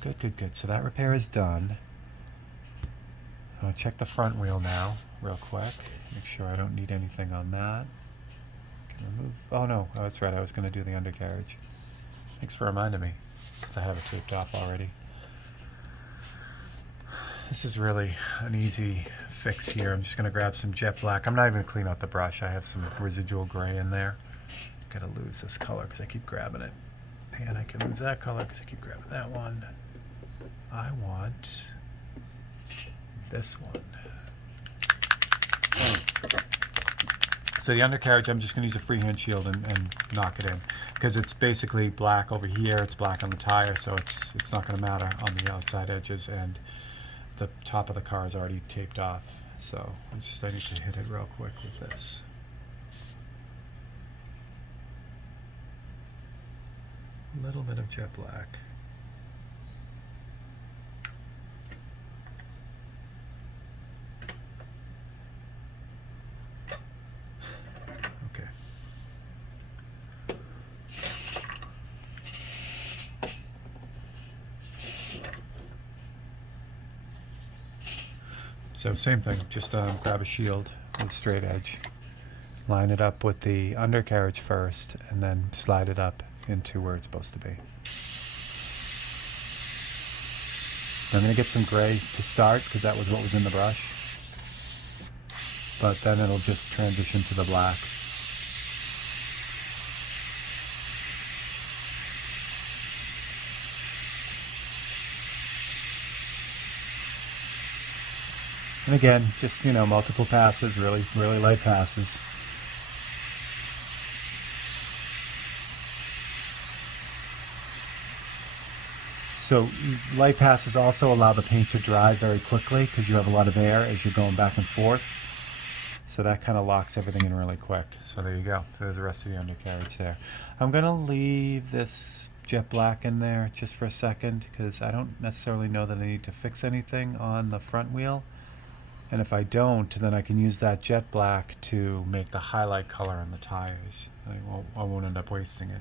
Good, good, good. So that repair is done. I'll check the front wheel now, real quick. Make sure I don't need anything on that. Can remove. Oh no, oh, that's right. I was going to do the undercarriage. Thanks for reminding me, because I have it taped off already. This is really an easy fix here. I'm just going to grab some jet black. I'm not even going to clean out the brush. I have some residual gray in there. I'm going to lose this color because I keep grabbing it. And I can lose that color because I keep grabbing that one. I want this one. So the undercarriage, I'm just going to use a freehand shield and knock it in, because it's basically black over here, it's black on the tire, so it's not going to matter on the outside edges, and the top of the car is already taped off. So it's just, I need to hit it real quick with this. A little bit of jet black. Okay. So same thing, just grab a shield with a straight edge, line it up with the undercarriage first, and then slide it up into where it's supposed to be. I'm going to get some gray to start because that was what was in the brush, but then it'll just transition to the black. And again, just, you know, multiple passes, really light passes. So light passes also allow the paint to dry very quickly because you have a lot of air as you're going back and forth. So that kind of locks everything in really quick. So there you go. There's the rest of the undercarriage there. I'm going to leave this jet black in there just for a second because I don't necessarily know that I need to fix anything on the front wheel. And if I don't, then I can use that jet black to make the highlight color on the tires. I won't end up wasting it.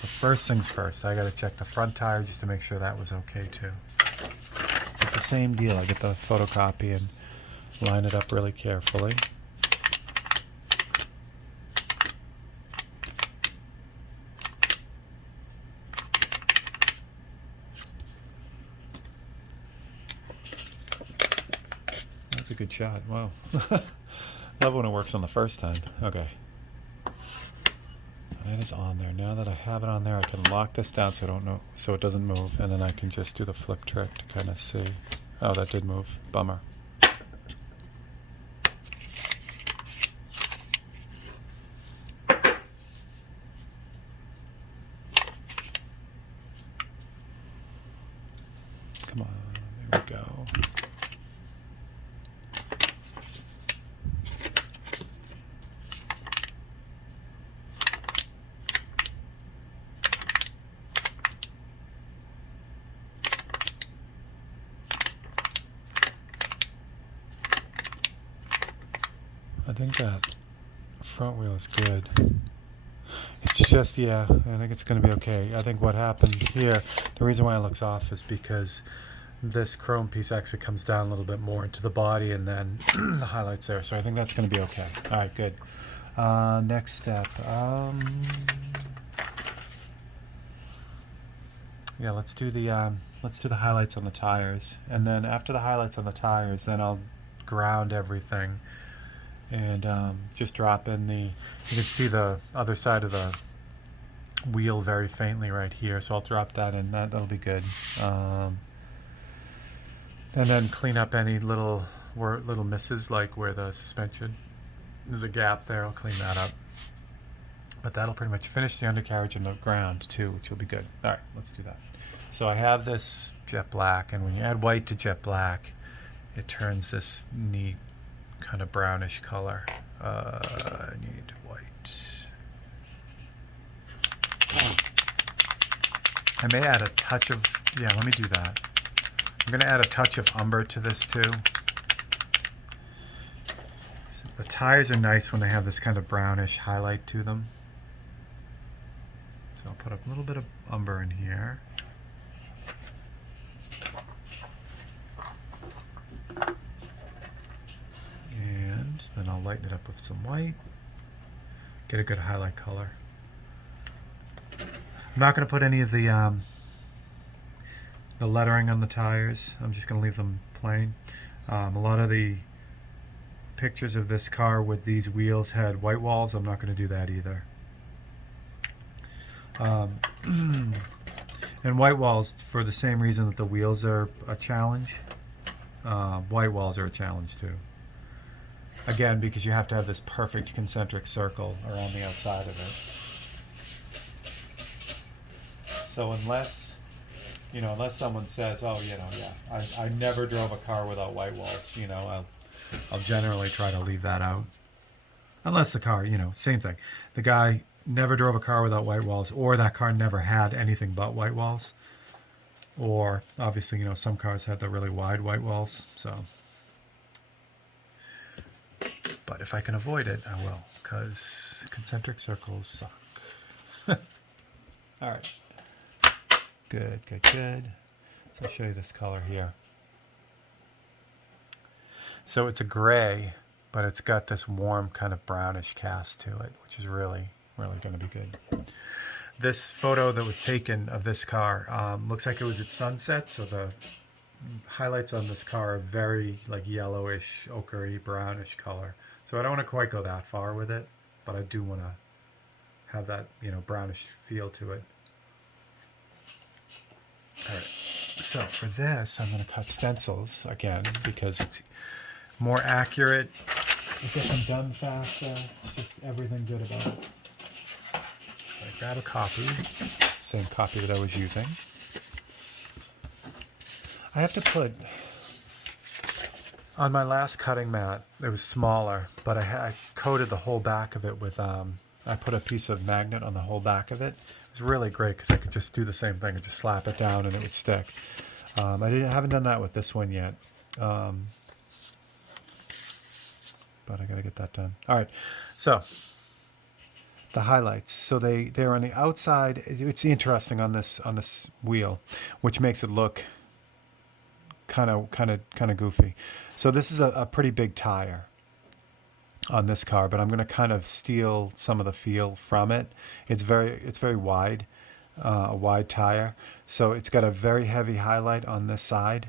But first things first, I got to check the front tire just to make sure that was okay too. So it's the same deal. I get the photocopy and line it up really carefully. That's a good shot. Wow. Love when it works on the first time. Okay. That is on there. Now that I have it on there, I can lock this down so it doesn't move, and then I can just do the flip trick to kind of see. Oh, that did move. Bummer. Come on, there we go. I think that front wheel is good. It's just, yeah, I think it's going to be okay. I think what happened here, the reason why it looks off is because this chrome piece actually comes down a little bit more into the body, and then the highlights there. So I think that's going to be okay. All right, good. Next step. Yeah, let's do the highlights on the tires, and then after the highlights on the tires, then I'll ground everything. And just drop in you can see the other side of the wheel very faintly right here, so I'll drop that in. That'll be good. And then clean up any little misses, like where the suspension, there's a gap there. I'll clean that up. But that'll pretty much finish the undercarriage and the ground too, which will be good. All right, let's do that. So I have this jet black, and when you add white to jet black, it turns this neat kind of brownish color. I need white. I may add a touch of, yeah, let me do that. I'm going to add a touch of umber to this too. The tires are nice when they have this kind of brownish highlight to them. So I'll put a little bit of umber in here. lighten it up with some white. Get a good highlight color. I'm not going to put any of the lettering on the tires. I'm just going to leave them plain. A lot of the pictures of this car with these wheels had white walls. I'm not going to do that either. And white walls, for the same reason that the wheels are a challenge, white walls are a challenge too. Again, because you have to have this perfect concentric circle around the outside of it. So unless someone says, oh, I never drove a car without white walls, I'll generally try to leave that out. Unless the car, same thing. The guy never drove a car without white walls, or that car never had anything but white walls. Or, obviously, some cars had the really wide white walls, so. But if I can avoid it, I will, because concentric circles suck. All right. Good. So I'll show you this color here. So it's a gray, but it's got this warm kind of brownish cast to it, which is really, really going to be good. This photo that was taken of this car looks like it was at sunset, so the highlights on this car are very like yellowish, ochery, brownish color. So I don't want to quite go that far with it, but I do want to have that, brownish feel to it. All right, so for this, I'm going to cut stencils again because it's more accurate. It gets them done faster. It's just everything good about it. So I grab a copy, same copy that I was using. I have to put, on my last cutting mat, it was smaller, but I coated the whole back of it with, I put a piece of magnet on the whole back of it. It was really great because I could just do the same thing and just slap it down and it would stick. I haven't done that with this one yet, but I got to get that done. All right, so the highlights. So they're on the outside. It's interesting on this wheel, which makes it look kind of goofy. So this is a pretty big tire on this car, but I'm going to kind of steal some of the feel from it. It's very wide, a wide tire. So it's got a very heavy highlight on this side,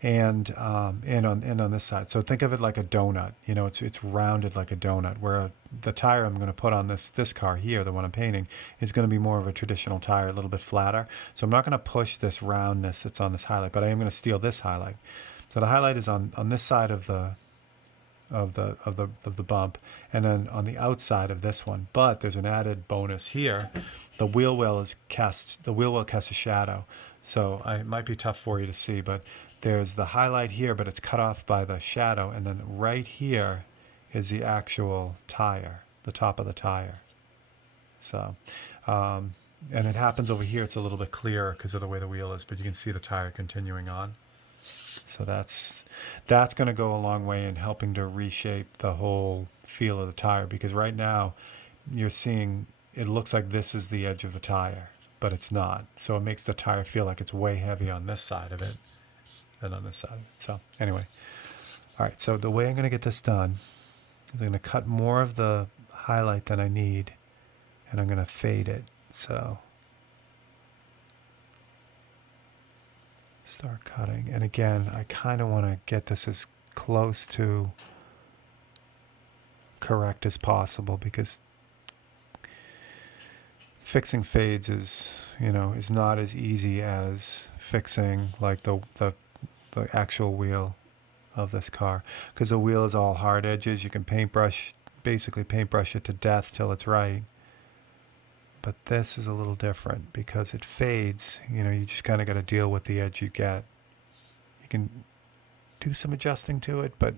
and on this side. So think of it like a donut. It's rounded like a donut. Where the tire I'm going to put on this car here, the one I'm painting, is going to be more of a traditional tire, a little bit flatter. So I'm not going to push this roundness that's on this highlight, but I am going to steal this highlight. So the highlight is on this side of the bump, and then on the outside of this one. But there's an added bonus here. The wheel well casts a shadow. So it might be tough for you to see, but there's the highlight here, but it's cut off by the shadow, and then right here is the actual tire, the top of the tire. So, and it happens over here. It's a little bit clearer because of the way the wheel is, but you can see the tire continuing on. So that's going to go a long way in helping to reshape the whole feel of the tire, because right now you're seeing it looks like this is the edge of the tire, but it's not. So it makes the tire feel like it's way heavy on this side of it than on this side of it. So anyway, all right, so the way I'm going to get this done is I'm going to cut more of the highlight than I need, and I'm going to fade it. So start cutting, and again, I kind of want to get this as close to correct as possible, because fixing fades is not as easy as fixing like the actual wheel of this car, because the wheel is all hard edges. You can basically paintbrush it to death till it's right. But this is a little different because it fades. You just kind of got to deal with the edge you get. You can do some adjusting to it, but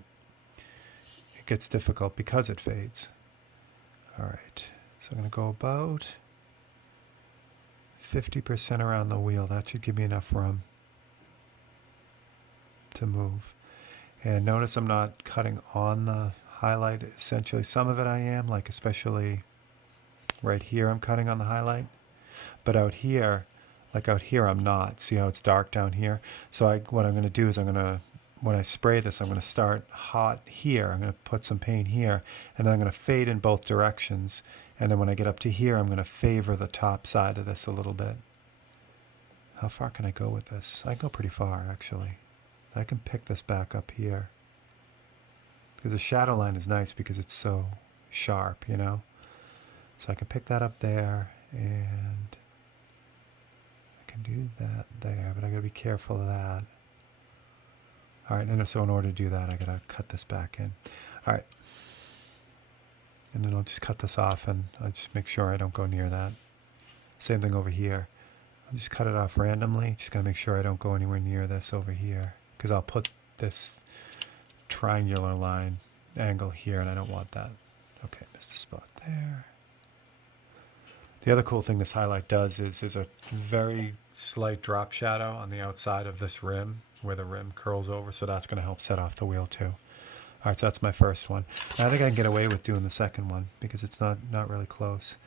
it gets difficult because it fades. All right, so I'm going to go about 50% around the wheel. That should give me enough room to move. And notice I'm not cutting on the highlight. Essentially, some of it I am, like especially right here I'm cutting on the highlight. But out here I'm not. See how it's dark down here? So what I'm going to do is I'm going to when I spray this, I'm going to start hot here. I'm going to put some paint here, and then I'm going to fade in both directions. And then when I get up to here, I'm going to favor the top side of this a little bit. How far can I go with this? I go pretty far, actually. I can pick this back up here. Because the shadow line is nice because it's so sharp, you know? So I can pick that up there, and I can do that there, but I got to be careful of that. All right, and so in order to do that, I got to cut this back in. All right. And then I'll just cut this off, and I'll just make sure I don't go near that. Same thing over here. I'll just cut it off randomly. Just got to make sure I don't go anywhere near this over here, because I'll put this triangular line angle here, and I don't want that. Okay, missed a spot there. The other cool thing this highlight does is there's a very slight drop shadow on the outside of this rim where the rim curls over, so that's going to help set off the wheel too. All right, so that's my first one. I think I can get away with doing the second one because it's not really close.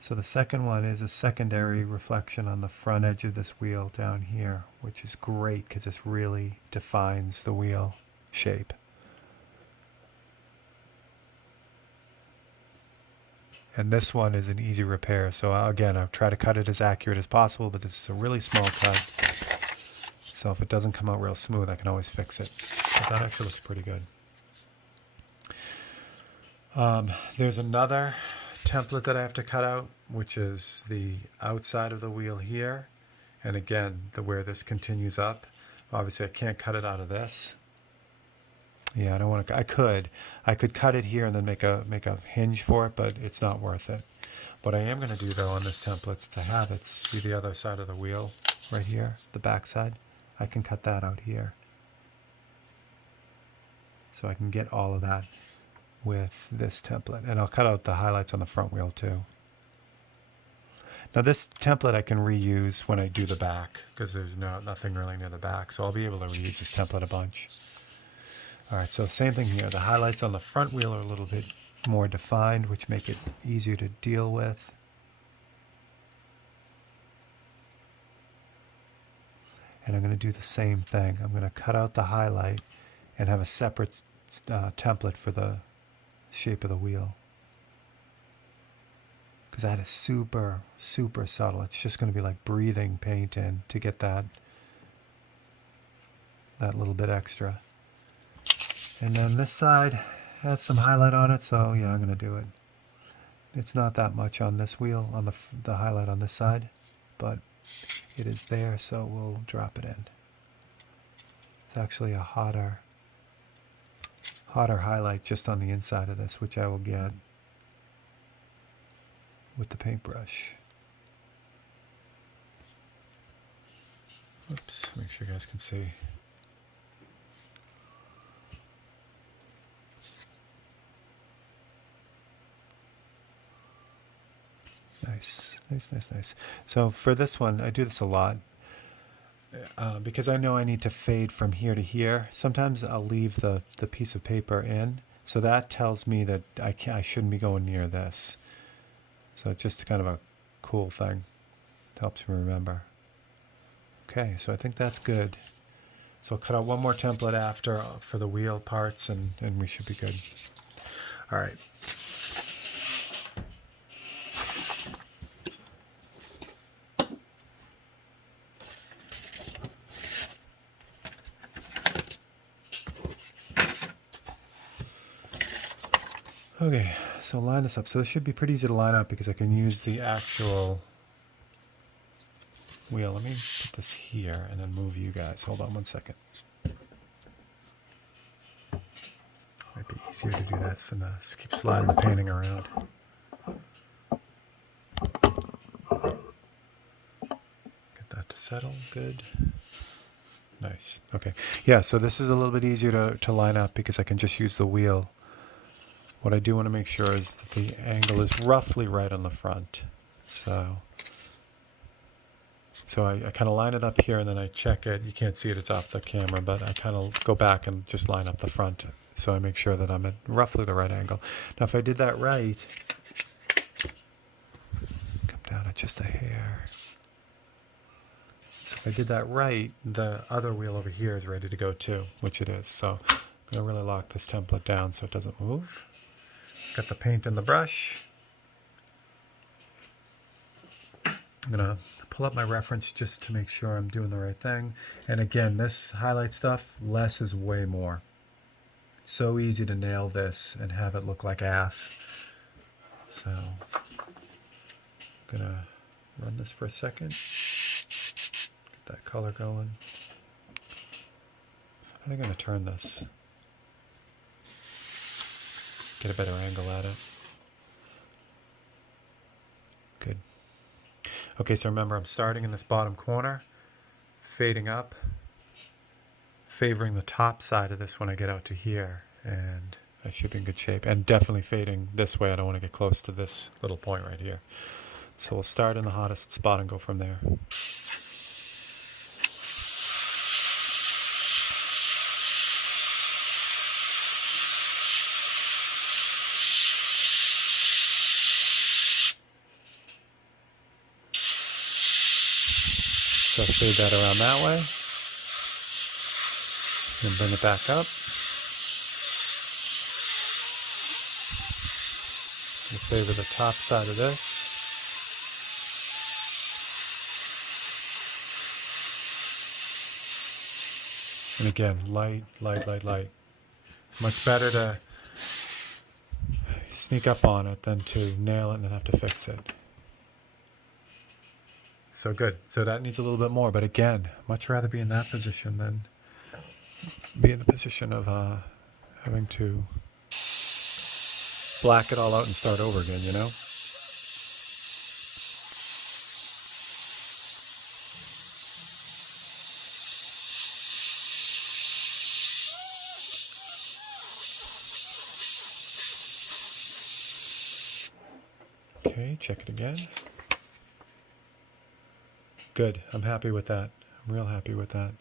So the second one is a secondary reflection on the front edge of this wheel down here, which is great because this really defines the wheel shape. And this one is an easy repair. So again, I'll try to cut it as accurate as possible, but this is a really small cut. So if it doesn't come out real smooth, I can always fix it. But that actually looks pretty good. There's another template that I have to cut out, which is the outside of the wheel here. And again, where this continues up. Obviously, I can't cut it out of this. Yeah, I don't want to. I could cut it here and then make a hinge for it, but it's not worth it. What I am going to do though on this template is to have it see the other side of the wheel right here, the back side. I can cut that out here, so I can get all of that with this template, and I'll cut out the highlights on the front wheel too. Now this template I can reuse when I do the back because there's nothing really near the back, so I'll be able to reuse this template a bunch. All right, so same thing here. The highlights on the front wheel are a little bit more defined, which make it easier to deal with. And I'm going to do the same thing. I'm going to cut out the highlight and have a separate template for the shape of the wheel. Because that is super, super subtle. It's just going to be like breathing paint in to get that little bit extra. And then this side has some highlight on it, so yeah, I'm going to do it. It's not that much on this wheel, on the highlight on this side, but it is there, so we'll drop it in. It's actually a hotter highlight just on the inside of this, which I will get with the paintbrush. Oops, make sure you guys can see. Nice. So for this one, I do this a lot because I know I need to fade from here to here. Sometimes I'll leave the piece of paper in, so that tells me that I shouldn't be going near this. So it's just kind of a cool thing. It helps me remember. Okay, so I think that's good. So I'll cut out one more template after for the wheel parts, and we should be good. All right. Okay, so line this up. So this should be pretty easy to line up because I can use the actual wheel. Let me put this here and then move you guys. Hold on one second. Might be easier to do this than just keep sliding the painting around. Get that to settle. Good. Nice. Okay. Yeah, so this is a little bit easier to line up because I can just use the wheel. What I do want to make sure is that the angle is roughly right on the front. So I kind of line it up here and then I check it. You can't see it, it's off the camera, but I kind of go back and just line up the front. So I make sure that I'm at roughly the right angle. Now if I did that right, come down at just a hair. So if I did that right, the other wheel over here is ready to go too, which it is. So I'm going to really lock this template down so it doesn't move. Got the paint in the brush. I'm going to pull up my reference just to make sure I'm doing the right thing. And again, this highlight stuff, less is way more. It's so easy to nail this and have it look like ass. So I'm going to run this for a second. Get that color going. I think I'm going to turn this. Get a better angle at it. Good. Okay, so remember I'm starting in this bottom corner, fading up, favoring the top side of this when I get out to here, and I should be in good shape. And definitely fading this way. I don't want to get close to this little point right here. So we'll start in the hottest spot and go from there. So fade that around that way, and bring it back up. We'll favor the top side of this. And again, light, light, light, light. Much better to sneak up on it than to nail it and then have to fix it. So good. So that needs a little bit more. But again, much rather be in that position than be in the position of having to black it all out and start over again, you know? Okay, check it again. Good. I'm happy with that. I'm real happy with that.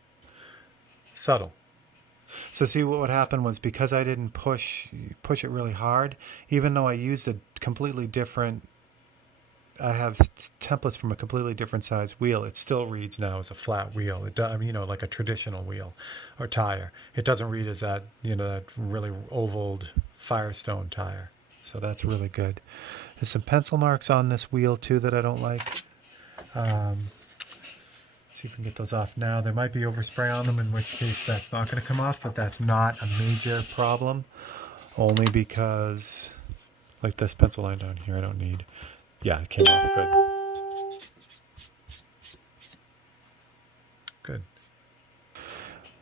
Subtle. So see, what would happen was because I didn't push it really hard, even though I used a completely different, I have templates from a completely different size wheel, it still reads now as a flat wheel. It does, you know, like a traditional wheel or tire. It doesn't read as that, you know, that really ovaled Firestone tire. So that's really good. There's some pencil marks on this wheel too that I don't like. See if we can get those off now. There might be overspray on them, in which case that's not going to come off, but that's not a major problem. Only because, like this pencil line down here, I don't need. Yeah, it came off good. Good.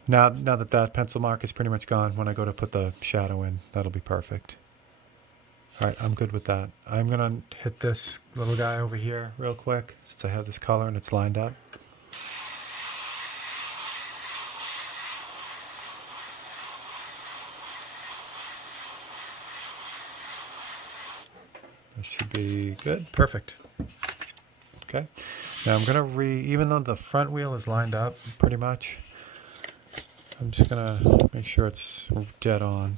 Now that pencil mark is pretty much gone, when I go to put the shadow in, that'll be perfect. All right, I'm good with that. I'm going to hit this little guy over here real quick, since I have this color and it's lined up. That should be good. Perfect. Okay. Now I'm going to even though the front wheel is lined up pretty much, I'm just going to make sure it's dead on.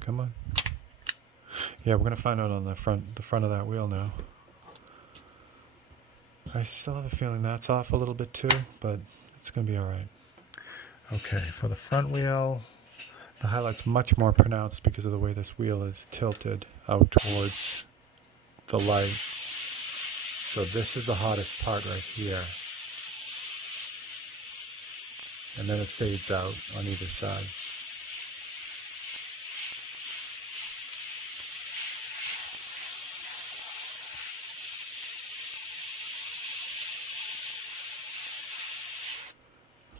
Come on. Yeah, we're going to find out on the front of that wheel now. I still have a feeling that's off a little bit too, but it's going to be all right. Okay, for the front wheel, the highlight's much more pronounced because of the way this wheel is tilted out towards the light. So this is the hottest part right here. And then it fades out on either side.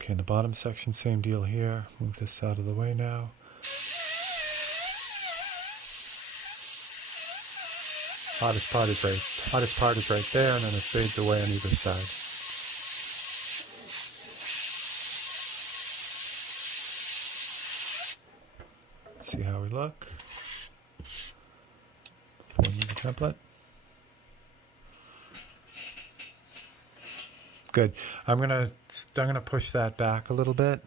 Okay, in the bottom section, same deal here. Move this out of the way now. Hottest part is right there, and then it fades away on either side. See how we look. template. Good. I'm gonna push that back a little bit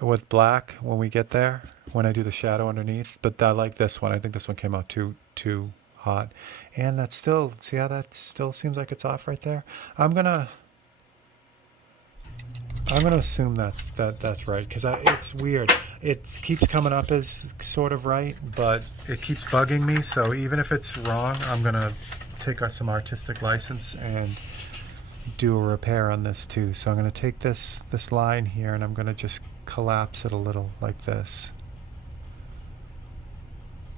with black when we get there, when I do the shadow underneath. But I like this one. I think this one came out too hot. And that's still, see how that still seems like it's off right there? I'm gonna assume that's right, because it's weird. It keeps coming up as sort of right, but it keeps bugging me. So even if it's wrong, I'm gonna take some artistic license and do a repair on this too. So I'm gonna take this line here and I'm gonna just collapse it a little like this.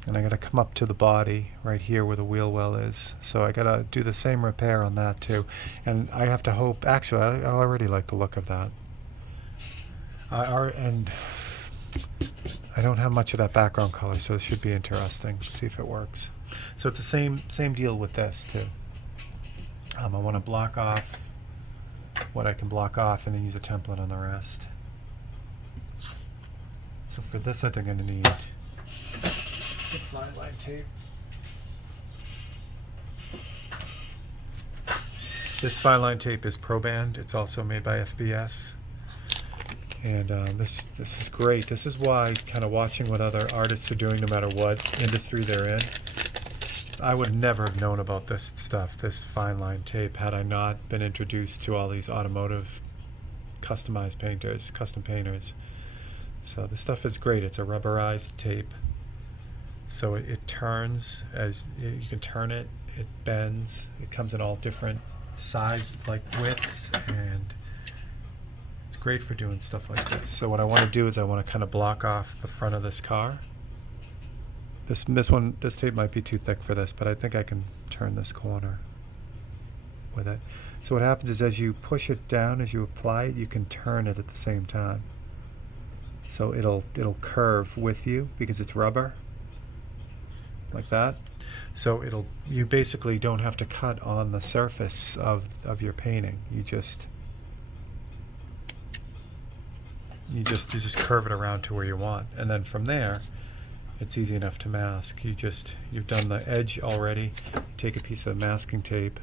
And I'm gonna come up to the body right here where the wheel well is. So I gotta do the same repair on that too. And I have to hope, actually I already like the look of that. And I don't have much of that background color, so this should be interesting. See if it works. So it's the same deal with this too. I want to block off what I can block off and then use a template on the rest. So for this I think I'm going to need some fine line tape. This fine line tape is Pro Band. It's also made by FBS. And this is great. This is why kind of watching what other artists are doing, no matter what industry they're in, I would never have known about this stuff, this fine line tape, had I not been introduced to all these automotive customized painters, custom painters. So this stuff is great. It's a rubberized tape. So it turns, as you can turn it, it bends, it comes in all different size, like widths, and it's great for doing stuff like this. So what I want to do is I want to kind of block off the front of this car. This tape might be too thick for this, but I think I can turn this corner with it. So what happens is as you push it down, as you apply it, you can turn it at the same time. So it'll curve with you because it's rubber, like that. So you basically don't have to cut on the surface of your painting. You just curve it around to where you want, and then from there it's easy enough to mask. You've done the edge already. You take a piece of masking tape,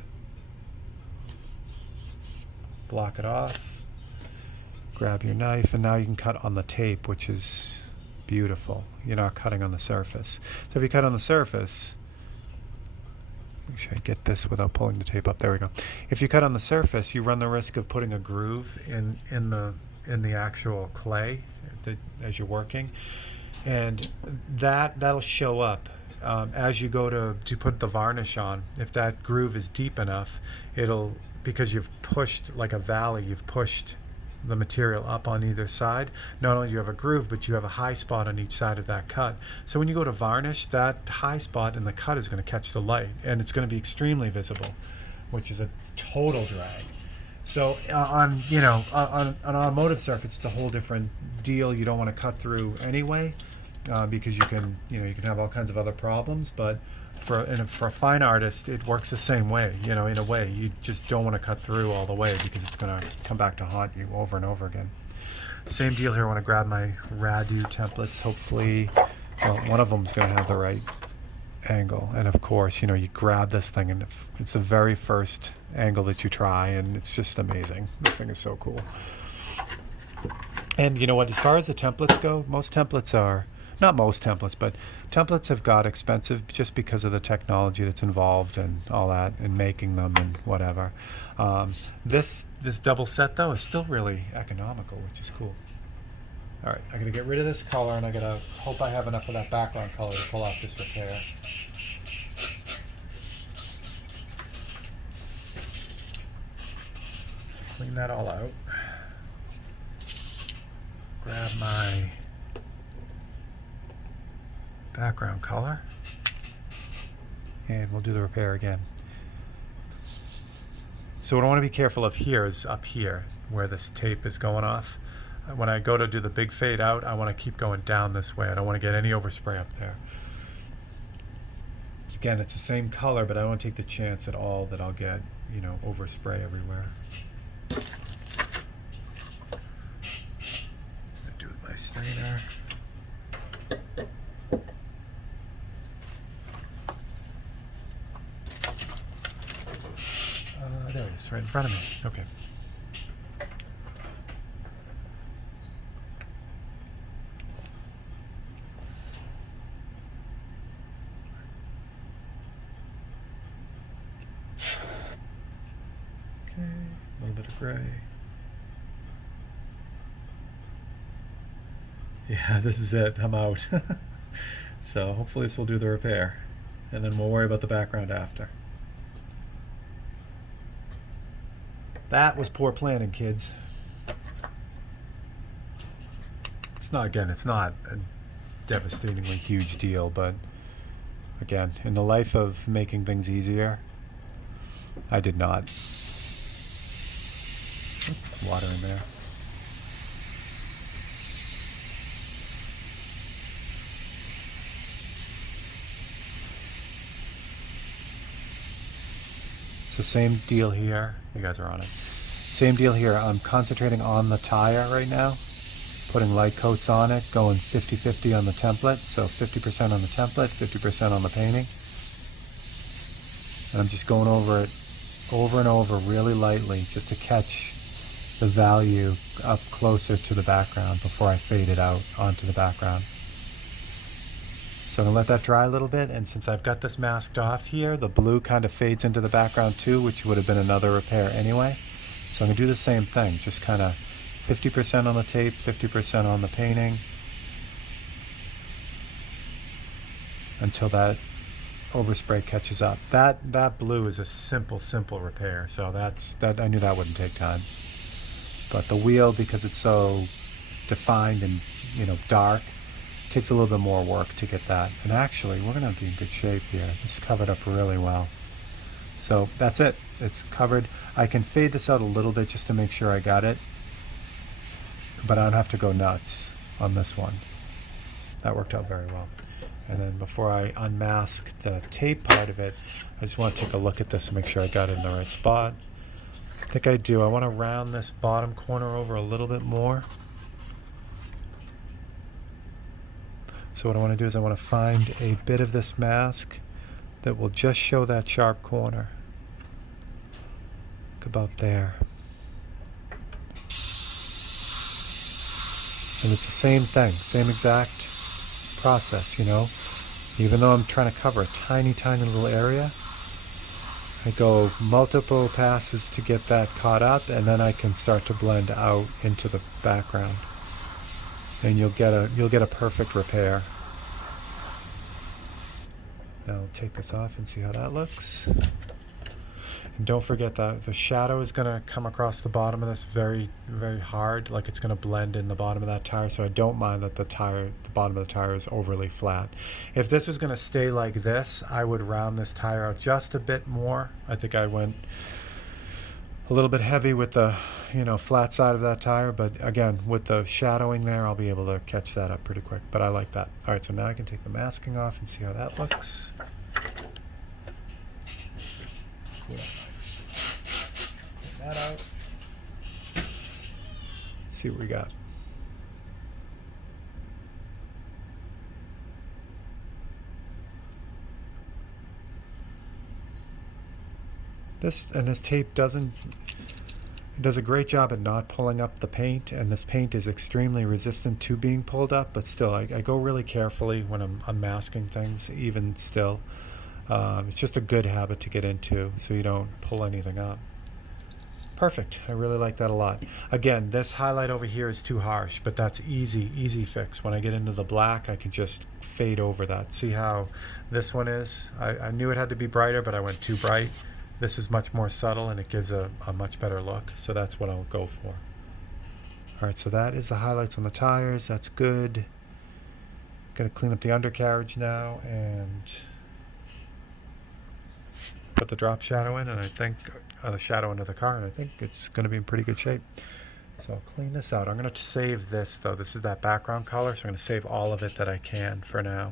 block it off, grab your knife, and now you can cut on the tape, which is beautiful. You're not cutting on the surface. So if you cut on the surface, make sure I get this without pulling the tape up. There we go. If you cut on the surface, you run the risk of putting a groove in the actual clay as you're working. And that'll show up as you go to put the varnish on. If that groove is deep enough, because you've pushed like a valley, you've pushed the material up on either side. Not only do you have a groove, but you have a high spot on each side of that cut. So when you go to varnish, that high spot in the cut is going to catch the light, and it's going to be extremely visible, which is a total drag. So on an automotive surface, it's a whole different deal. You don't want to cut through anyway, because you can have all kinds of other problems. But for a fine artist, it works the same way. In a way, you just don't want to cut through all the way because it's going to come back to haunt you over and over again. Same deal here. I want to grab my Radu templates. Hopefully, one of them is going to have the right angle. And of course, you grab this thing, and it's the very first angle that you try, and it's just amazing. This thing is so cool. And you know what? As far as the templates go, not most templates, but templates have got expensive just because of the technology that's involved and all that, and making them and whatever. This double set though is still really economical, which is cool. All right, I'm gonna get rid of this color, and I gotta hope I have enough of that background color to pull off this repair. So clean that all out. Grab my background color, and we'll do the repair again. So what I want to be careful of here is up here where this tape is going off. When I go to do the big fade out, I want to keep going down this way. I don't want to get any overspray up there. Again, it's the same color, but I don't want to take the chance at all that I'll get overspray everywhere. Do it with my strainer. Cutlass right in front of me. Okay. Okay, a little bit of gray. Yeah, this is it. I'm out. So hopefully this will do the repair. And then we'll worry about the background after. That was poor planning, kids. It's not a devastatingly huge deal, but again, in the life of making things easier, I did not. Water in there. It's the same deal here. You guys are on it. Same deal here. I'm concentrating on the tire right now, putting light coats on it, going 50-50 on the template. So 50% on the template, 50% on the painting. And I'm just going over it over and over really lightly just to catch the value up closer to the background before I fade it out onto the background. So I'm going to let that dry a little bit, and since I've got this masked off here, the blue kind of fades into the background too, which would have been another repair anyway. So I'm going to do the same thing, just kind of 50% on the tape, 50% on the painting, until that overspray catches up. That blue is a simple repair, so that I knew that wouldn't take time. But the wheel, because it's so defined and dark, takes a little bit more work to get that. And actually, we're going to be in good shape here. This is covered up really well. So that's it. It's covered. I can fade this out a little bit just to make sure I got it, but I don't have to go nuts on this one. That worked out very well. And then before I unmask the tape part of it, I just want to take a look at this and make sure I got it in the right spot. I think I do. I want to round this bottom corner over a little bit more. So what I want to do is I want to find a bit of this mask that will just show that sharp corner. Look about there. And it's the same thing, same exact process, Even though I'm trying to cover a tiny little area, I go multiple passes to get that caught up, and then I can start to blend out into the background. And you'll get a perfect repair. Now I'll take this off and see how that looks. And don't forget that the shadow is going to come across the bottom of this very hard, like it's going to blend in the bottom of that tire. So I don't mind that the bottom of the tire is overly flat. If this was going to stay like this, I would round this tire out just a bit more. I think I went a little bit heavy with the flat side of that tire, but again, with the shadowing there, I'll be able to catch that up pretty quick. But I like that. All right, so now I can take the masking off and see how that looks. Cool. Get that out. See what we got. This tape does a great job at not pulling up the paint, and this paint is extremely resistant to being pulled up, but still I go really carefully when I'm unmasking things, even still. It's just a good habit to get into so you don't pull anything up. Perfect. I really like that a lot. Again, this highlight over here is too harsh, but that's easy fix. When I get into the black, I can just fade over that. See how this one is? I knew it had to be brighter, but I went too bright. This is much more subtle, and it gives a much better look, so that's what I'll go for. All right, so that is the highlights on the tires. That's good. Gonna clean up the undercarriage now and put the drop shadow in, and I think the shadow under the car, and I think it's going to be in pretty good shape. So I'll clean this out. I'm going to save this, though. This is that background color, so I'm going to save all of it that I can for now.